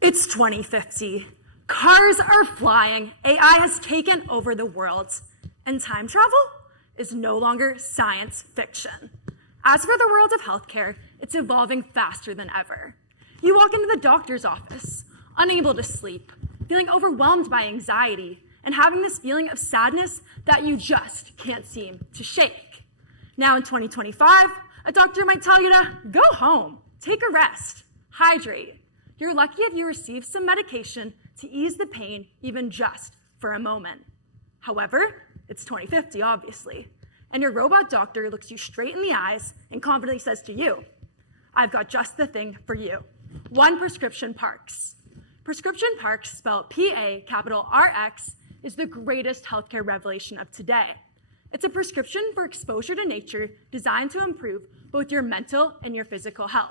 It's 2050. Cars are flying, AI has taken over the world, and time travel is no longer science fiction. As for the world of healthcare, it's evolving faster than ever. You walk into the doctor's office, unable to sleep, feeling overwhelmed by anxiety, and having this feeling of sadness that you just can't seem to shake. Now in 2025, a doctor might tell you to go home, take a rest, hydrate. You're lucky if you receive some medication to ease the pain, even just for a moment. However, it's 2050, obviously, and your robot doctor looks you straight in the eyes and confidently says to you, I've got just the thing for you. One prescription PaRX. Prescription PaRX, spelled PaRX, is the greatest healthcare revelation of today. It's a prescription for exposure to nature designed to improve both your mental and your physical health.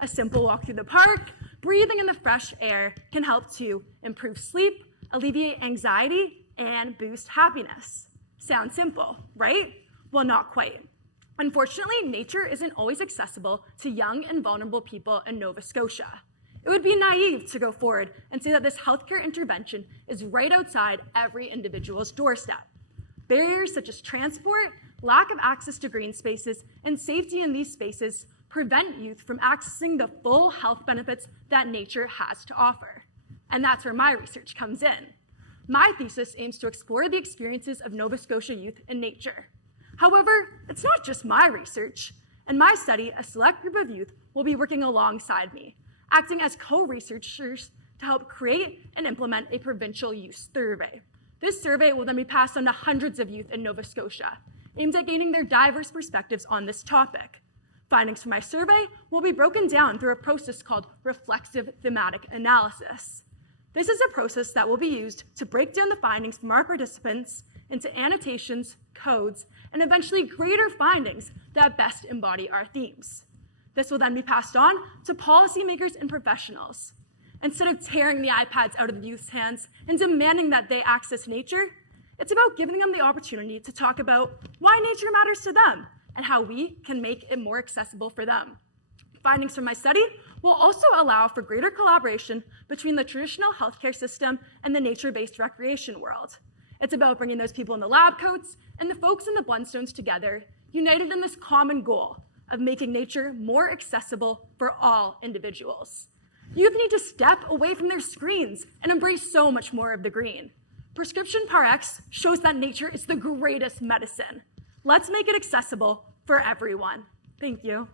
A simple walk through the park, breathing in the fresh air can help to improve sleep, alleviate anxiety, and boost happiness. Sounds simple, right? Well, not quite. Unfortunately, nature isn't always accessible to young and vulnerable people in Nova Scotia. It would be naive to go forward and say that this healthcare intervention is right outside every individual's doorstep. Barriers such as transport, lack of access to green spaces, and safety in these spaces prevent youth from accessing the full health benefits that nature has to offer. And that's where my research comes in. My thesis aims to explore the experiences of Nova Scotia youth in nature. However, it's not just my research. In my study, a select group of youth will be working alongside me, acting as co-researchers to help create and implement a provincial youth survey. This survey will then be passed on to hundreds of youth in Nova Scotia, aimed at gaining their diverse perspectives on this topic. Findings from my survey will be broken down through a process called reflexive thematic analysis. This is a process that will be used to break down the findings from our participants into annotations, codes, and eventually greater findings that best embody our themes. This will then be passed on to policymakers and professionals. Instead of tearing the iPads out of the youth's hands and demanding that they access nature, it's about giving them the opportunity to talk about why nature matters to them and how we can make it more accessible for them. Findings from my study will also allow for greater collaboration between the traditional healthcare system and the nature-based recreation world. It's about bringing those people in the lab coats and the folks in the Blundstones together, united in this common goal of making nature more accessible for all individuals. Youth need to step away from their screens and embrace so much more of the green. Prescription PaRX shows that nature is the greatest medicine. Let's make it accessible for everyone. Thank you.